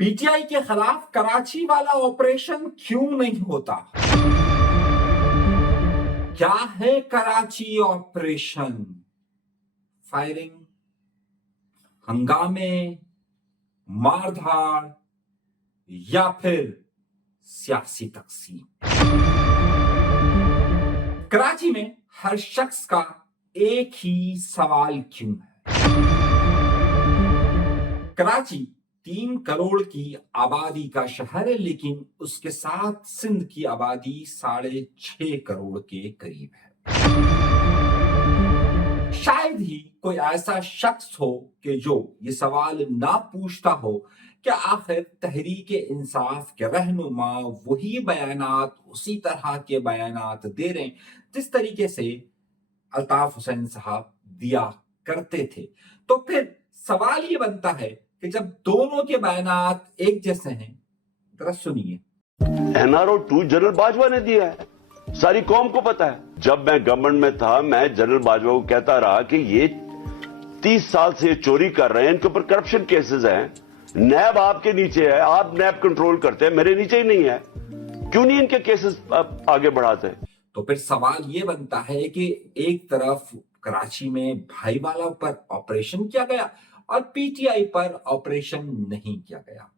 PTI के खिलाफ कराची वाला ऑपरेशन क्यों नहीं होता? क्या है कराची ऑपरेशन? फायरिंग, हंगामे, मारधाड़ या फिर सियासी तकसीम? कराची में हर शख्स का एक ही सवाल क्यों है? कराची 3 करोड़ की आबादी का शहर है, लेकिन उसके साथ सिंध की आबादी 6.5 करोड़ के करीब है। शायद ही कोई ऐसा शख्स हो कि जो ये सवाल ना पूछता हो कि आखिर तहरीक इंसाफ के रहनुमा वही बयानात, उसी तरह के बयानात दे रहे हैं जिस तरीके से अल्ताफ हुसैन साहब दिया करते थे। तो फिर सवाल ये बनता है कि जब दोनों के बयानात एक जैसे हैं, जरा सुनिए। एनआरओ 2 जनरल बाजवा ने दिया है, सारी कौम को पता है। जब मैं गवर्नमेंट में था, मैं जनरल बाजवा को कहता रहा कि ये 30 साल से चोरी कर रहे हैं, इनके ऊपर करप्शन केसेस हैं, नैब आपके नीचे है, आप नैब कंट्रोल करते हैं, मेरे नीचे ही नहीं है, क्यों नहीं इनके केसेस आगे बढ़ाते? तो फिर सवाल ये बनता है कि एक तरफ कराची में भाई वाला पर ऑपरेशन किया गया और पीटीआई पर ऑपरेशन नहीं किया गया।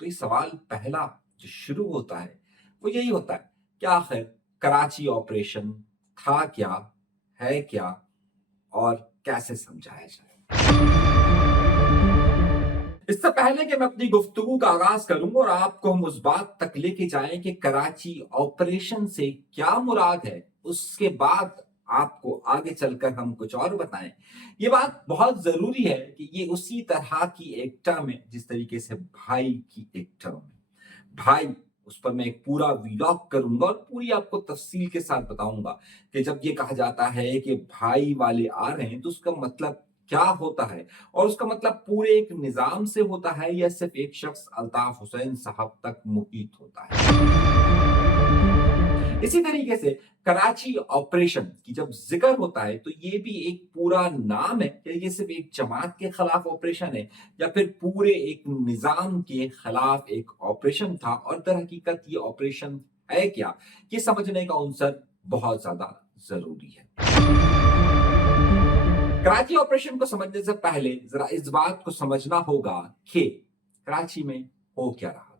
तो ये सवाल पहला जो शुरू होता है वो यही होता है कि आखिर कराची ऑपरेशन था क्या, है क्या और कैसे समझाया जाए। इससे पहले कि मैं अपनी गुफ्तगू का आगाज करूं और आपको हम उस बात तक लेके जाएं कि कराची ऑपरेशन से क्या मुराद है, उसके बाद आपको आगे चलकर हम कुछ और बताएं। ये बात बहुत जरूरी है कि ये उसी तरह की एक टर्म है जिस तरीके से भाई की एक टर्म है। भाई, उस पर मैं एक पूरा व्लॉग करूंगा और पूरी आपको तफसील के साथ बताऊंगा कि जब ये कहा जाता है कि भाई वाले आ रहे हैं तो उसका मतलब क्या होता है और उसका मतलब पूरे एक निजाम से होता है या सिर्फ एक शख्स अल्ताफ हुसैन साहब तक मुहित होता है। इसी तरीके से कराची ऑपरेशन की जब जिक्र होता है तो ये भी एक पूरा नाम है कि ये सिर्फ एक जमात के खिलाफ ऑपरेशन है या फिर पूरे एक निजाम के खिलाफ एक ऑपरेशन था, और दर हकीकत ये ऑपरेशन है क्या, ये समझने का अवसर बहुत ज्यादा जरूरी है। कराची ऑपरेशन को समझने से पहले जरा इस बात को समझना होगा कि कराची में हो क्या रहा था।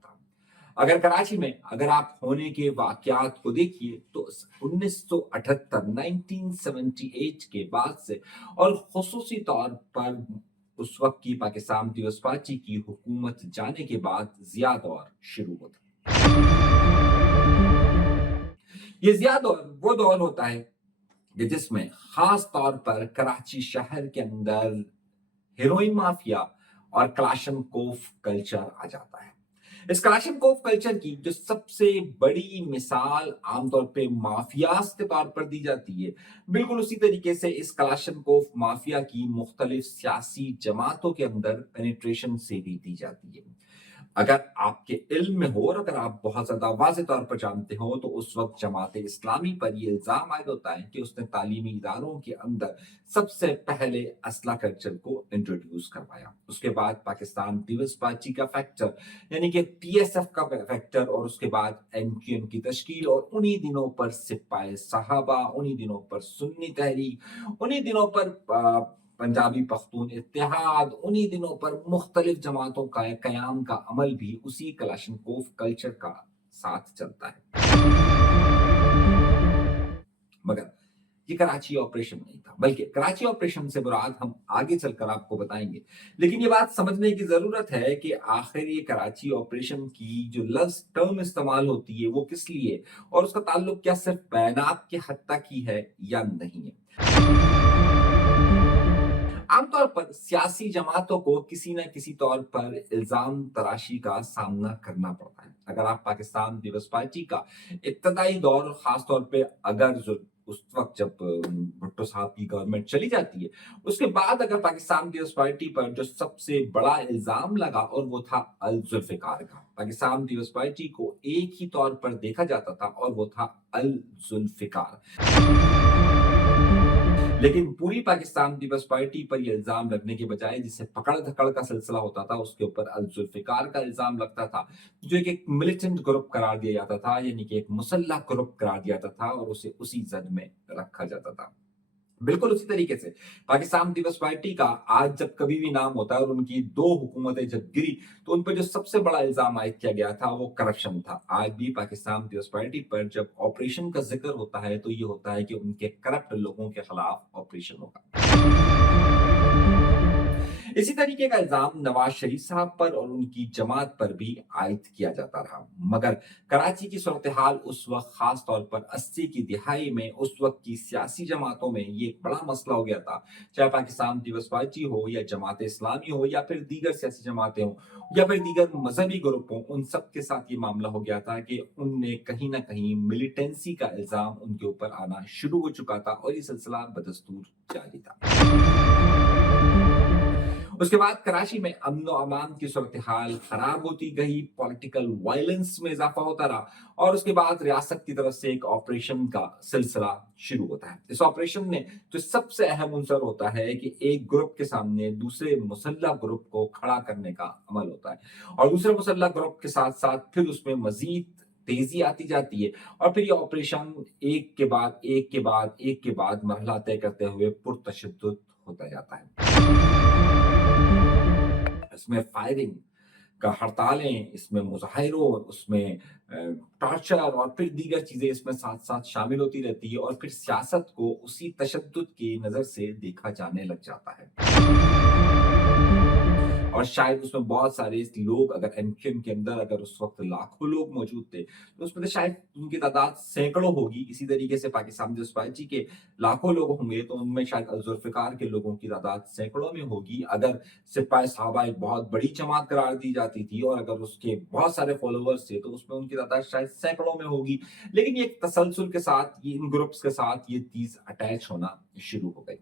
अगर कराची में आप होने के वाकयात को देखिए तो 1978 1978 के बाद से और खुसूसी तौर पर उस वक्त की पाकिस्तान पीपल्स पार्टी की हुकूमत जाने के बाद जिया दौर शुरू होता है। ये जिया दौर वो दौर होता है जिसमें खास तौर पर कराची शहर के अंदर हेरोइन माफिया और क्लाशनकोफ कल्चर आ जाता है। इस क्लाशनकोफ कल्चर की जो सबसे बड़ी मिसाल आमतौर पे माफियाज के तौर पर दी जाती है, बिल्कुल उसी तरीके से इस क्लाशनकोफ माफिया की मुख्तलिफ सियासी जमातों के अंदर पेनिट्रेशन से भी दी जाती है। अगर आपके इल्म में हो और अगर आप बहुत ज्यादा वाज़ेह तौर पर जानते हो तो उस वक्त जमात इस्लामी पर यह इल्जाम आयद होता है कि उसने तालीमी इदारों के अंदर सबसे पहले असला कल्चर को इंट्रोड्यूस करवाया। उसके बाद पाकिस्तान पीपल्स पार्टी का फैक्टर यानी कि पीएसएफ का फैक्टर और उसके बाद एमक्यूएम की तश्कील, और उन्हीं दिनों पर सिपाही साहबा, उन्हीं दिनों पर सुन्नी तहरीक, उन्हीं दिनों पर पंजाबी पख्तून इत्तेहाद, उन्हीं दिनों पर मुख्तलिफ जमातों का कयाम का अमल भी उसी क्लाशनकोफ कल्चर का साथ चलता है। मगर ये कराची ऑपरेशन नहीं था, बल्कि कराची ऑपरेशन से मुराद हम आगे चलकर आपको बताएंगे। लेकिन ये बात समझने की जरूरत है कि आखिर ये कराची ऑपरेशन की जो लफ्ज टर्म इस्तेमाल होती है वो किस लिए और उसका ताल्लुक क्या सिर्फ बयानात के हद तक ही है या नहीं है। आमतौर पर सियासी जमातों को किसी न किसी तौर पर इल्जाम तराशी का सामना करना पड़ता है। अगर आप पाकिस्तान पीपल्स पार्टी का इब्तदाई दौर, खास तौर पे अगर जो उस वक्त जब भुट्टो साहब की गवर्नमेंट चली जाती है, उसके बाद अगर पाकिस्तान पीपल्स पार्टी पर जो सबसे बड़ा इल्जाम लगा और वो था अल जुल्फिकार का। पाकिस्तान पीपल्स पार्टी को एक ही तौर पर देखा जाता था और वो था अल जुल्फिकार। लेकिन पूरी पाकिस्तान पीपल्स पार्टी पर यह इल्जाम लगने के बजाय जिसे पकड़ धकड़ का सिलसिला होता था उसके ऊपर अल जुल्फिकार का इल्जाम लगता था, जो एक मिलिटेंट ग्रुप करार दिया जाता था, यानी कि एक मुसल्लह ग्रुप करार दिया जाता था और उसे उसी जद में रखा जाता था। बिल्कुल उसी तरीके से पाकिस्तान पीपल्स पार्टी का आज जब कभी भी नाम होता है और उनकी 2 हुकूमतें जब गिरी तो उन पर जो सबसे बड़ा इल्जाम आयद किया गया था वो करप्शन था। आज भी पाकिस्तान पीपल्स पार्टी पर जब ऑपरेशन का जिक्र होता है तो ये होता है कि उनके करप्ट लोगों के खिलाफ ऑपरेशन होगा। इसी तरीके का इल्जाम नवाज शरीफ साहब पर और उनकी जमात पर भी आयद किया जाता रहा, मगर कराची की सूरत हाल उस वक्त खास तौर पर 80 की दिहाई में उस वक्त की सियासी जमातों में ये एक बड़ा मसला हो गया था। चाहे पाकिस्तान पीपल्स पार्टी हो या जमात इस्लामी हो या फिर दीगर सियासी जमातें हो या फिर दीगर मजहबी ग्रुप हो, उन सब के साथ ये मामला हो गया था कि उनने कहीं ना कहीं मिलिटेंसी का इल्जाम उनके ऊपर आना शुरू हो चुका था और ये सिलसिला बदस्तूर जारी था। उसके बाद कराची में अमन और अमान की सूरत हाल खराब होती गई, पॉलिटिकल वायलेंस में इजाफा होता रहा और उसके बाद रियासत की तरफ से एक ऑपरेशन का सिलसिला शुरू होता है। इस ऑपरेशन में जो सबसे अहम अंसर होता है कि एक ग्रुप के सामने दूसरे मुसल्लह ग्रुप को खड़ा करने का अमल होता है और दूसरे मुसल्लह ग्रुप के साथ साथ फिर उसमें मजीद तेजी आती जाती है और फिर ये ऑपरेशन एक के बाद एक के बाद एक के बाद मरहला तय करते हुए पुरतशद्दुद होता जाता है। इसमें फायरिंग का हड़तालें, इसमें मुजाहिरों, उसमें टॉर्चर और फिर दीगर चीजें इसमें साथ साथ शामिल होती रहती है और फिर सियासत को उसी तशद्दुद की नजर से देखा जाने लग जाता है और शायद उसमें बहुत सारे लोग अगर एमक्यूएम के अंदर अगर उस वक्त लाखों लोग मौजूद थे तो उसमें तो शायद उनकी तादाद सैकड़ों होगी। इसी तरीके से पाकिस्तान पीपल्स पार्टी के लाखों लोग होंगे तो उनमें शायद जुल्फिकार के लोगों की तादाद सैकड़ों में होगी। अगर सिपाही साहबा एक बहुत बड़ी जमात करार दी जाती थी और अगर उसके बहुत सारे फॉलोअर्स थे तो उसमें उनकी तादाद शायद सैकड़ों में होगी, लेकिन ये तसलसल के साथ ये इन ग्रुप्स के साथ ये चीज अटैच होना शुरू हो गई।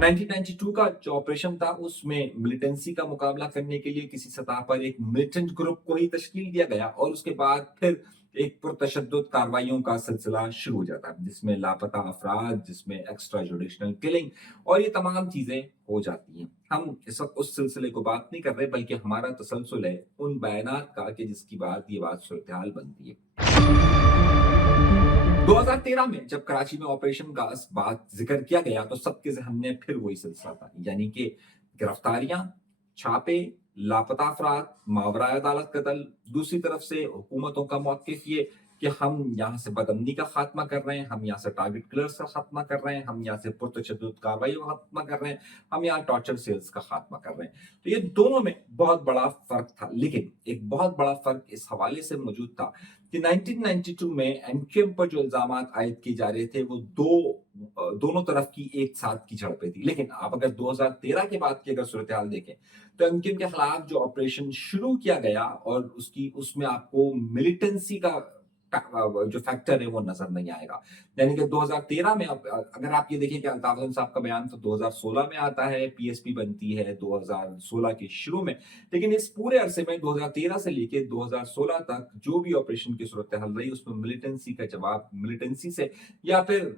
1992 का जो ऑपरेशन था उसमें मिलिटेंसी का मुकाबला करने के लिए किसी सतह पर एक मिलिटेंट ग्रुप को ही तश्कील दिया गया और उसके बाद फिर एक पुरतशद्दुद कार्रवाइयों का सिलसिला शुरू हो जाता है जिसमें लापता अफराद, जिसमें एक्स्ट्रा जुडिशनल किलिंग और ये तमाम चीजें हो जाती हैं। हम इस वक्त उस सिलसिले को बात नहीं कर रहे बल्कि हमारा तसलसल है उन बयानात का कि जिसकी बात ये बात सूरत हाल बनती है। 2013 में जब कराची में ऑपरेशन का बात जिक्र किया गया तो सबके जहन में फिर वही सिलसिला था, यानी कि गिरफ्तारियां, छापे, लापता अफराद, मावरा अदालत कत्ल, दूसरी तरफ से हुकूमतों का मौक़िफ़ ये कि हम यहाँ से बदअमनी का खात्मा कर रहे हैं, हम यहाँ से टारगेट किलर्स का खात्मा कर रहे हैं, हम यहाँ से पुरतशद्दुद कार्रवाइयों का खात्मा कर रहे हैं, हम यहाँ टॉर्चर सेल्स का खात्मा कर रहे हैं। तो ये दोनों में बहुत बड़ा फर्क था, लेकिन एक बहुत बड़ा फर्क इस हवाले से मौजूद था कि 1992 में एमक्यूएम पर जो इल्जामात आयद किए जा रहे थे वो दोनों तरफ की एक साथ की झड़पें थी। लेकिन आप अगर 2013 के बाद की अगर सूरत हाल देखें तो एमक्यूएम के खिलाफ जो ऑपरेशन शुरू किया गया और उसमें आपको मिलिटेंसी का जो फैक्टर है वो नजर नहीं आएगा। यानी कि 2013 में अगर आप ये देखिए कि अल्ताफ हसन साहब का बयान तो 2016 में आता है, पीएसपी बनती है 2016 के शुरू में, लेकिन इस पूरे अरसे में 2013 से लेके 2016 तक जो भी ऑपरेशन की सूरत हाल रही उसमें मिलिटेंसी का जवाब मिलिटेंसी से या फिर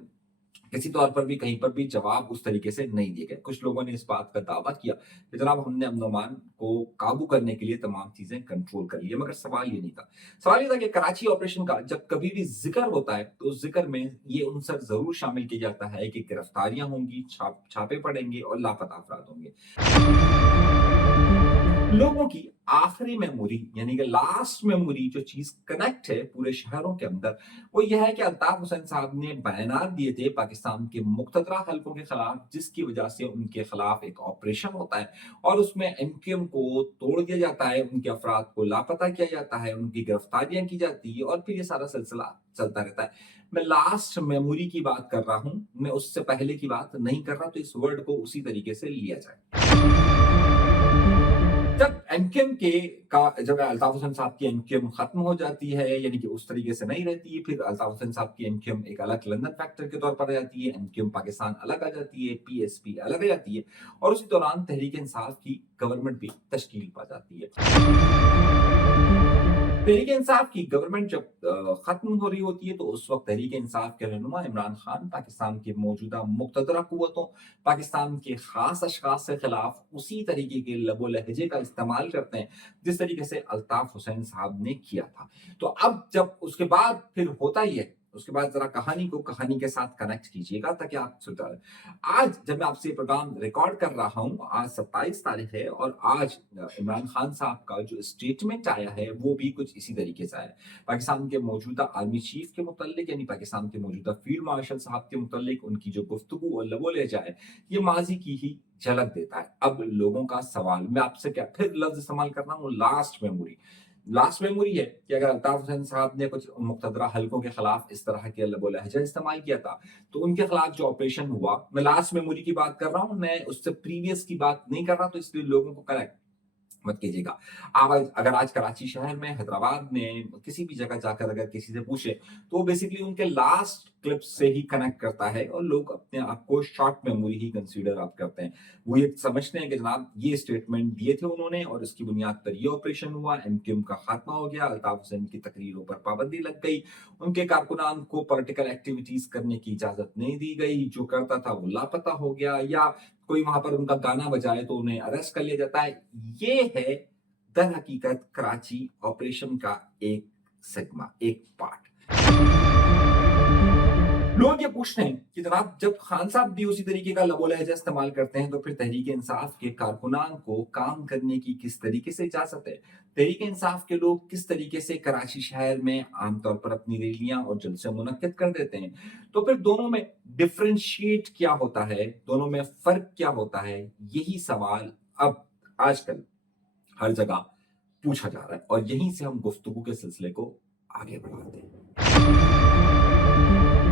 किसी तौर पर भी कहीं पर भी जवाब उस तरीके से नहीं दिए गए। कुछ लोगों ने इस बात का दावा किया कि जनाब हमने अमन अमान को काबू करने के लिए तमाम चीजें कंट्रोल कर ली, मगर सवाल ये नहीं था। सवाल ये था कि कराची ऑपरेशन का जब कभी भी जिक्र होता है तो उस जिक्र में ये अंसर जरूर शामिल किया जाता है कि गिरफ्तारियां होंगी, छापे पड़ेंगे और लापता अफराद होंगे। लोगों की आखिरी मेमोरी यानी कि लास्ट मेमोरी जो चीज कनेक्ट है पूरे शहरों के अंदर वो यह है कि अल्ताफ हुसैन साहब ने बयानात दिए थे पाकिस्तान के मुख्तदरा हल्कों के खिलाफ, जिसकी वजह से उनके खिलाफ एक ऑपरेशन होता है और उसमें एमक्यूएम को तोड़ दिया जाता है, उनके अफराद को लापता किया जाता है, उनकी गिरफ्तारियां की जाती है और फिर ये सारा सिलसिला चलता रहता है। मैं लास्ट मेमोरी की बात कर रहा हूं, मैं उससे पहले की बात नहीं कर रहा, तो इस वर्ड को उसी तरीके से लिया जाए। जब एमक्यूएम जब अल्ताफ हुसैन साहब की एमक्यूएम खत्म हो जाती है, यानी कि उस तरीके से नहीं रहती है, फिर अल्ताफ हुसैन साहब की एमक्यूएम एक अलग लंदन फैक्टर के तौर पर आ जाती है, एमक्यूएम पाकिस्तान अलग आ जाती है, पीएसपी अलग आ जाती है और उसी दौरान तहरीक इंसाफ की गवर्नमेंट भी तश्कील पा जाती है। तहरीक इंसाफ की गवर्नमेंट जब खत्म हो रही होती है तो उस वक्त तहरीक इंसाफ के रहनुमा इमरान खान पाकिस्तान की मौजूदा मुक़तदरा कुव्वतों, पाकिस्तान के खास अशखास के खिलाफ उसी तरीके के लबो लहजे का इस्तेमाल करते हैं जिस तरीके से अल्ताफ हुसैन साहब ने किया था। तो अब जब उसके बाद फिर होता ही है, उसके बाद जरा कहानी को कहानी के साथ कनेक्ट कीजिएगा ताकि आप आज जब मैं आपसे ये प्रोग्राम रिकॉर्ड कर रहा हूँ, आज 27 तारीख है और आज इमरान खान साहब का जो स्टेटमेंट आया है वो भी कुछ इसी तरीके से आया है। पाकिस्तान के मौजूदा आर्मी चीफ के मुतल्लिक यानी पाकिस्तान के मौजूदा फील्ड मार्शल साहब के मुतल्लिक उनकी जो गुफ्तगू और लबो लहजा है, ये माजी की ही झलक देता है। अब लोगों का सवाल, मैं आपसे क्या फिर लफ्ज इस्तेमाल कर रहा हूँ, लास्ट मेमोरी है कि अगर अल्ताफ हुसैन साहब ने कुछ मुक़तदरा हलकों के खिलाफ इस तरह के लबो लहजा इस्तेमाल किया था तो उनके खिलाफ जो ऑपरेशन हुआ, मैं लास्ट मेमोरी की बात कर रहा हूँ, मैं उससे प्रीवियस की बात नहीं कर रहा, तो इसलिए लोगों को करेक्ट मत कीजिएगा। आप अगर आज कराची शहर में, हैदराबाद में, किसी भी जगह जाकर अगर किसी से पूछे तो वो बेसिकली उनके लास्ट क्लिप से ही कनेक्ट करता है और लोग अपने आप को शॉर्ट मेमोरी ही कंसीडर आप करते हैं। वो ये समझते हैं कि जनाब ये स्टेटमेंट दिए थे उन्होंने और इसकी बुनियाद पर ये ऑपरेशन हुआ, एमक्यूएम का खात्मा हो गया, अल्ताफ हुसैन की तकरीरों पर पाबंदी लग गई, उनके कारकुनान को पॉलिटिकल एक्टिविटीज करने की इजाजत नहीं दी गई, जो करता था वो लापता हो गया, या कोई वहां पर उनका गाना बजाए तो उन्हें अरेस्ट कर लिया जाता है। ये है दर हकीकत कराची ऑपरेशन का एक सेगमा, एक पार्ट। लोग ये पूछते हैं कि जनाब जब खान साहब भी उसी तरीके का लबो लहजा इस्तेमाल करते हैं तो फिर तहरीक इंसाफ के कारकुनान को काम करने की किस तरीके से इजाजत है? तहरीक इंसाफ के लोग किस तरीके से कराची शहर में आमतौर पर अपनी रैलियां और जलसे मुनक्किद कर देते हैं? तो फिर दोनों में डिफरेंशिएट क्या होता है, दोनों में फर्क क्या होता है, यही सवाल अब आजकल हर जगह पूछा जा रहा है और यहीं से हम गुफ्तगू के सिलसिले को आगे बढ़ाते हैं।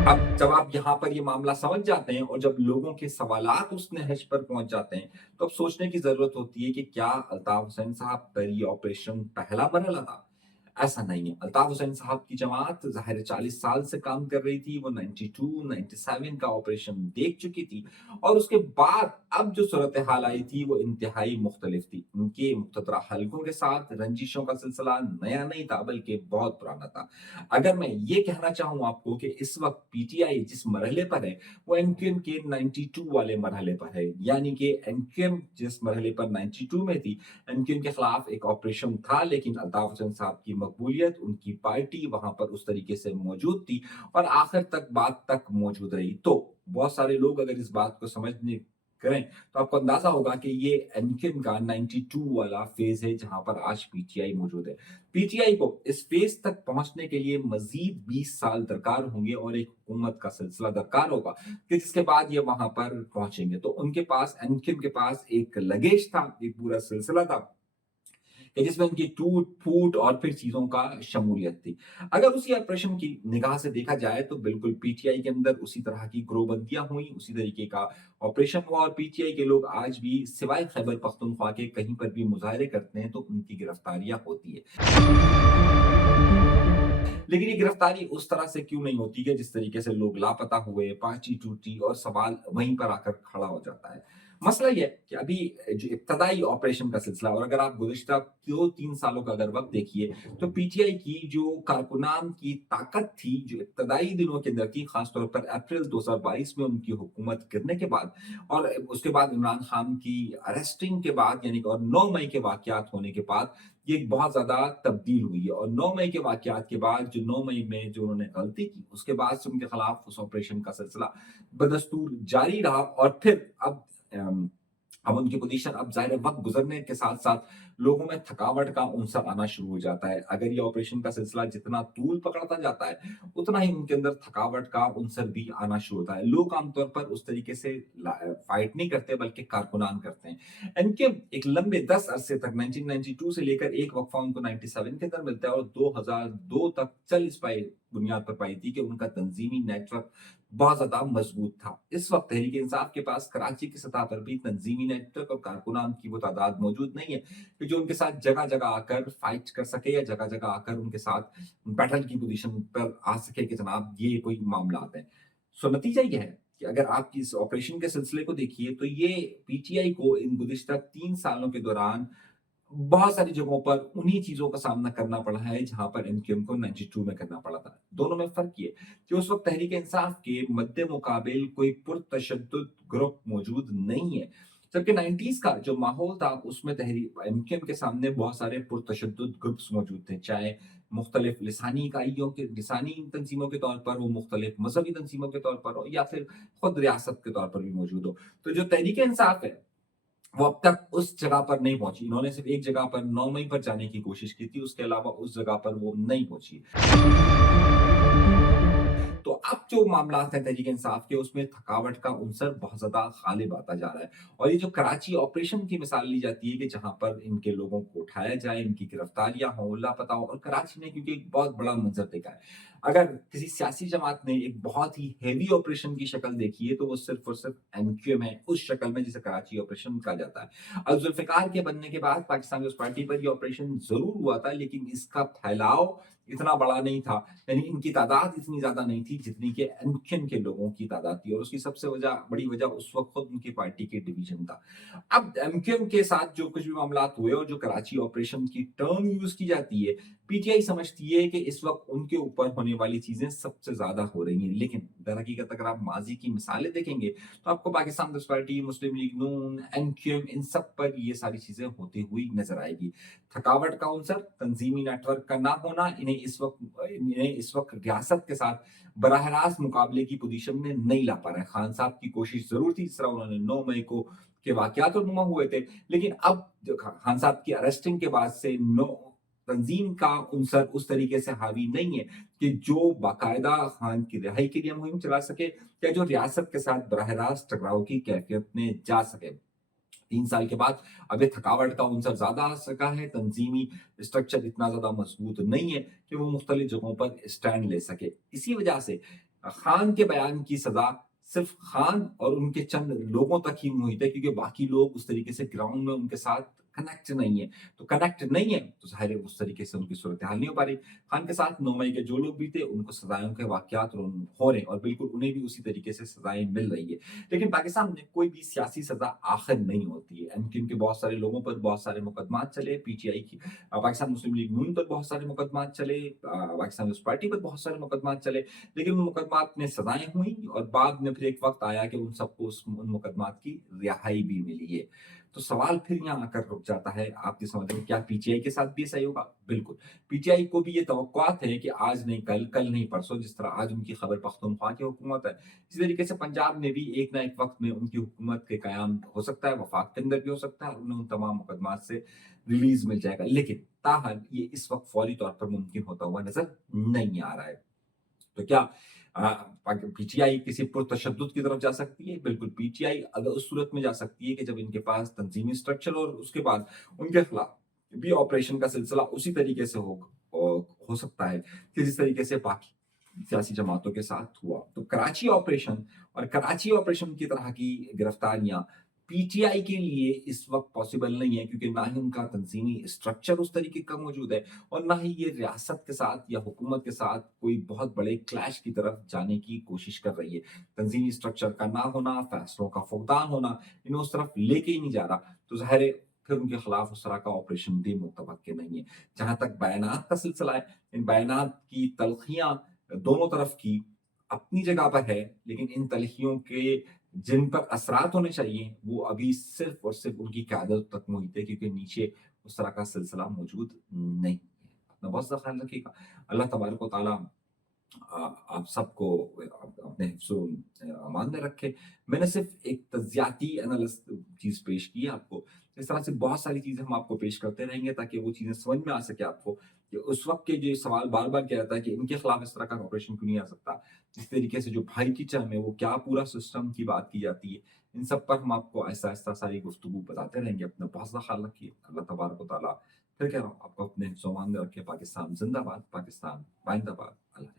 अब जब आप यहाँ पर ये मामला समझ जाते हैं और जब लोगों के सवालात उस नहज पर पहुंच जाते हैं तो अब सोचने की जरूरत होती है कि क्या अल्ताफ हुसैन साहब पर ये ऑपरेशन पहला मरहला था? ऐसा नहीं है। अल्ताफ हुसैन साहब की जमात ज़ाहिर 40 साल से काम कर रही थी, वो 92, 97 का ऑपरेशन देख चुकी थी और उसके बाद अब जो सूरत हाल आई थी वो इंतहाई मुख्तलिफ थी। उनके मुख्तदरा हलकों के साथ रंजिशों का सिलसिला नया नहीं था बल्कि बहुत पुराना था। अगर मैं ये कहना चाहूँ आपको कि इस वक्त पीटीआई जिस मरहले पर है वो एमक्यूएम के 92 वाले मरहले पर है, यानी कि एमक्यूएम जिस मरहले पर 92 में थी, एमक्यूएम के खिलाफ एक ऑपरेशन था लेकिन अल्ताफ हुसैन साहब की मकबूलियत, उनकी पार्टी वहां पर उस तरीके से मौजूद थी और आखिर तक बात तक मौजूद रही। तो बहुत सारे लोग अगर इस बात को समझने करें तो आपको अंदाजा होगा कि ये एमक्यूएम का 92 वाला फेज है जहां पर आज पीटीआई मौजूद है। पीटीआई को इस फेज तक पहुंचने के लिए मजीद 20 साल दरकार होंगे और एक हुकूमत का सिलसिला दरकार होगा कि जिसके बाद ये वहां पर पहुंचेंगे। तो उनके पास, एमक्यूएम के पास एक लगेज था, एक पूरा सिलसिला था कि जिसमें उनकी टूट फूट और फिर चीजों का शमूलियत थी। अगर उसी ऑपरेशन की निगाह से देखा जाए तो बिल्कुल पीटीआई के अंदर उसी तरह की ग्रोबंदियां हुई, उसी तरीके का ऑपरेशन हुआ और पीटीआई के लोग आज भी सिवाय खैबर पख्तूनख्वा के कहीं पर भी मुजाहरे करते हैं तो उनकी गिरफ्तारियां होती है। लेकिन ये गिरफ्तारी उस तरह से क्यों नहीं होती है जिस तरीके से लोग लापता हुए, पार्टी टूटी और सवाल वहीं पर आकर खड़ा हो जाता है। मसला ये है कि अभी जो इब्तदाई ऑपरेशन का सिलसिला, और अगर आप गुज़िश्ता 2-3 सालों का अगर वक्त देखिए तो पीटीआई की जो कारकुनान की ताकत थी, जो इब्तदाई दिनों के अंदर थी, खासतौर पर अप्रैल 2022 में उनकी हुकूमत गिरने के बाद और उसके बाद इमरान खान की अरेस्टिंग के बाद, यानी और 9 मई के वाकयात होने के बाद ये एक बहुत ज्यादा तब्दील हुई है। और 9 मई के वाकयात के बाद, जो 9 मई में जो उन्होंने गलती की, उसके बाद से उनके खिलाफ उस ऑपरेशन का सिलसिला बदस्तूर जारी रहा और फिर अब उनकी पोजीशन, अब जाहिर है वक्त गुजरने के साथ साथ लोगों में थकावट का उनसर आना शुरू हो जाता है। अगर ये ऑपरेशन का सिलसिला जितना तूल पकड़ता जाता है उतना ही उनके अंदर थकावट का उनसर भी आना शुरू होता है। लोग आमतौर पर उस तरीके से फाइट नहीं करते बल्कि कारकुनान करते हैं। इनके एक लंबे 10 अरसे तक 1992 से लेकर एक वक्फा उनको 97 के अंदर मिलता है और 2002 तक चल इस बुनियाद पर पाई थी कि उनका तंजीमी नेटवर्क बहुत ज्यादा मजबूत था। इस वक्त तहरीक इंसाफ के पास कराची की सतह पर भी तंजीमी नेटवर्क और कारकुनान की वो तादाद मौजूद नहीं है कि जो उनके साथ जगह जगह आकर फाइट कर सके या जगह जगह आकर उनके साथ बैटल की पोजीशन पर आ सके कि जनाब ये कोई मामला है। सो नतीजा ये है कि अगर आप इस ऑपरेशन के सिलसिले को देखिए तो ये पीटीआई को इन गुज़िश्ता 3 सालों के दौरान बहुत सारी जगहों पर उन्हीं चीजों का सामना करना पड़ा है जहां पर एमक्यूएम को 92 में करना पड़ा था। दोनों में फर्क ये कि उस वक्त तहरीक इंसाफ के मद्दे मुकाबिल कोई पुरतशद्दुद ग्रुप मौजूद नहीं है, जबकि 90s का जो माहौल था उसमें तहरीक एमक्यूएम के सामने बहुत सारे पुरतशद्दुद ग्रुप्स मौजूद थे, चाहे मुख्तलिफ लिसानी इकाइयों के लिसानी तंजीमों के तौर पर हो, मुख्तलिफ मजहबी तंजीमों के तौर पर हो, या फिर खुद रियासत के तौर पर भी मौजूद हो। तो जो तहरीक इंसाफ है वो अब तक उस जगह पर नहीं पहुंची। इन्होंने सिर्फ एक जगह पर 9 मई पर जाने की कोशिश की थी, उसके अलावा उस जगह पर वो नहीं पहुंची। तो अब जो मामला है तहरीक इंसाफ के, उसमें थकावट का उनसर बहुत ज्यादा गालिब आता जा रहा है। और ये जो कराची ऑपरेशन की मिसाल ली जाती है कि जहां पर इनके लोगों को उठाया जाए, इनकी गिरफ्तारियां हो, लापता हो, और कराची ने क्योंकि एक बहुत बड़ा मंजर देखा है, अगर किसी सियासी जमात ने एक बहुत ही हेवी ऑपरेशन की शक्ल देखी है तो वो सिर्फ और सिर्फ एमक्यूएम है उस शक्ल में जिसे कराची ऑपरेशन कहा जाता है। अब जुल्फिकार के बनने के बाद पाकिस्तान पीपल्स पार्टी पर ये ऑपरेशन जरूर हुआ था, लेकिन इसका फैलाव इतना बड़ा नहीं था, यानी इनकी तादाद इतनी ज्यादा नहीं थी जितनी कि एमक्यूएम के लोगों की तादाद थी, और उसकी सबसे बड़ी वजह उस वक्त खुद उनकी पार्टी के डिवीजन था। अब एमक्यूएम के साथ जो कुछ भी मामला हुए और जो कराची ऑपरेशन की टर्म यूज की जाती है, पीटीआई समझती है कि इस वक्त उनके ऊपर होने वाली चीजें सबसे ज्यादा हो रही हैं। लेकिन दरहकीकत अगर आप माजी की मिसालें देखेंगे तो आपको पाकिस्तान पीपल्स पार्टी, मुस्लिम लीग नून, एमक्यूएम, इन सब पर ये सारी चीजें होती हुई नजर आएगी। थकावट का उनसर, तंजीमी नेटवर्क का ना होना इन्हें इस वक्त रियासत के साथ बराह रास्त मुकाबले की पोजीशन में नहीं ला पा रहा है। खान साहब की कोशिश जरूर थी, जिस तरह उन्होंने 9 मई को के वाकयात और नुमा हुए थे, लेकिन अब जो खान साहब की अरेस्टिंग के बाद से तंजीम का उनसर उस तरीके से हावी नहीं है कि जो बाकायदा खान की रिहाई के लिए मुहिम चला सके या जो रियासत के साथ बराह रास्त टकराव की कैफियत में जा सके। 3 साल के बाद अब ये थकावट का उनसर ज्यादा आ सका है, तंजीमी स्ट्रक्चर इतना ज्यादा मजबूत नहीं है कि वो मुख्तलिफ जगहों पर स्टैंड ले सके। इसी वजह से खान के बयान की सजा सिर्फ खान और उनके चंद लोगों तक ही मुहित है, क्योंकि बाकी लोग उस तरीके से ग्राउंड में उनके साथ कनेक्ट नहीं है। तो कनेक्ट नहीं है तो जाहिर है उस तरीके से उनकी सूरत हाल नहीं हो पा रही। खान के साथ 9 मई के जो लोग भी थे उनको सजाओं के वाकयात हो रहे हैं और बिल्कुल उन्हें भी उसी तरीके से सजाएं मिल रही है। लेकिन पाकिस्तान में कोई भी सियासी सजा आखिर नहीं होती है। एमक्यूएम के बहुत सारे लोगों पर बहुत सारे मुकदमात चले, पीटीआई की पाकिस्तान मुस्लिम लीग नून पर बहुत सारे मुकदमात चले, पाकिस्तान पीपल्स पार्टी पर बहुत सारे मुकदमात चले, लेकिन उन मुकदमात में सजाएं हुई और बाद में फिर एक वक्त आया कि उन सबको उन मुकदमात की रिहाई भी मिली है। तो सवाल फिर यहाँ आकर रुक जाता है, आपकी समझ में क्या पीटीआई के साथ भी सही होगा? बिल्कुल, पीटीआई को भी ये तवक्कुआत है कि आज नहीं कल, कल नहीं परसों, जिस तरह आज उनकी खैबर पख्तूनख्वा की हुकूमत है, इसी तरीके से पंजाब में भी एक ना एक वक्त में उनकी हुकूमत के कयाम हो सकता है, वफाक के अंदर भी हो सकता है, उन्हें उन तमाम मुकदमात से रिलीज मिल जाएगा। लेकिन ताहल ये इस वक्त फौरी तौर पर मुमकिन होता हुआ नजर नहीं आ रहा है। तो क्या पीटीआई किसी पुरतशद्दुद की तरफ जा सकती है? बिल्कुल, पीटीआई अगर उस सूरत में जा सकती है कि जब इनके पास तंजीमी स्ट्रक्चर और उसके बाद उनके खिलाफ भी ऑपरेशन का सिलसिला उसी तरीके से हो सकता है कि जिस तरीके से बाकी सियासी जमातों के साथ हुआ। तो कराची ऑपरेशन की तरह की गिरफ्तारियां पीटीआई के लिए इस वक्त पॉसिबल नहीं है, क्योंकि ना ही उनका तंजीमी स्ट्रक्चर उस तरीके का मौजूद है और ना ही ये रियासत के साथ या हुकूमत के साथ कोई बहुत बड़े क्लैश की तरफ जाने की कोशिश कर रही है। तंजीमी स्ट्रक्चर का ना होना, फैसलों का फुकदान होना, इन्हें उस तरफ लेके ही नहीं जा रहा, तो जाहिर है फिर उनके खिलाफ उस तरह का ऑपरेशन भी मुतवक्किल नहीं है। जहां तक बयानात का सिलसिला है, इन बयानात की तलखियां दोनों तरफ की अपनी जगह पर है, लेकिन इन तलखियों के जिन पर असरात होने चाहिए वो अभी सिर्फ और सिर्फ उनकी क़यादत तक मुहित है, क्योंकि नीचे उस तरह का सिलसिला मौजूद नहीं है। अपना बहुत सा ख्याल रखिएगा। अल्लाह तबारक व तआला आप सबको अपने हिफ्ज़ अमान में रखे। मैंने सिर्फ एक तज्ज़ियाती चीज पेश की है आपको। इस तरह से बहुत सारी चीजें हम आपको पेश करते रहेंगे ताकि वो चीजें समझ में आ सके आपको कि उस वक्त के जो सवाल बार बार किया जाता है कि इनके खिलाफ इस तरह का ऑपरेशन क्यों नहीं आ सकता, इस तरीके से जो भाई की चाह में वो क्या पूरा सिस्टम की बात की जाती है, इन सब पर हम आपको ऐसा ऐसा सारी गुफ्तगू बताते रहेंगे। अपना बहुत सा ख्याल रखिए। अल्लाह तबारक व तआला फिर कह रहा हूँ आपको अपने हिफ्ज़-ओ-अमान में रखे। पाकिस्तान जिंदाबाद, पाकिस्तान बाइंदाबाद।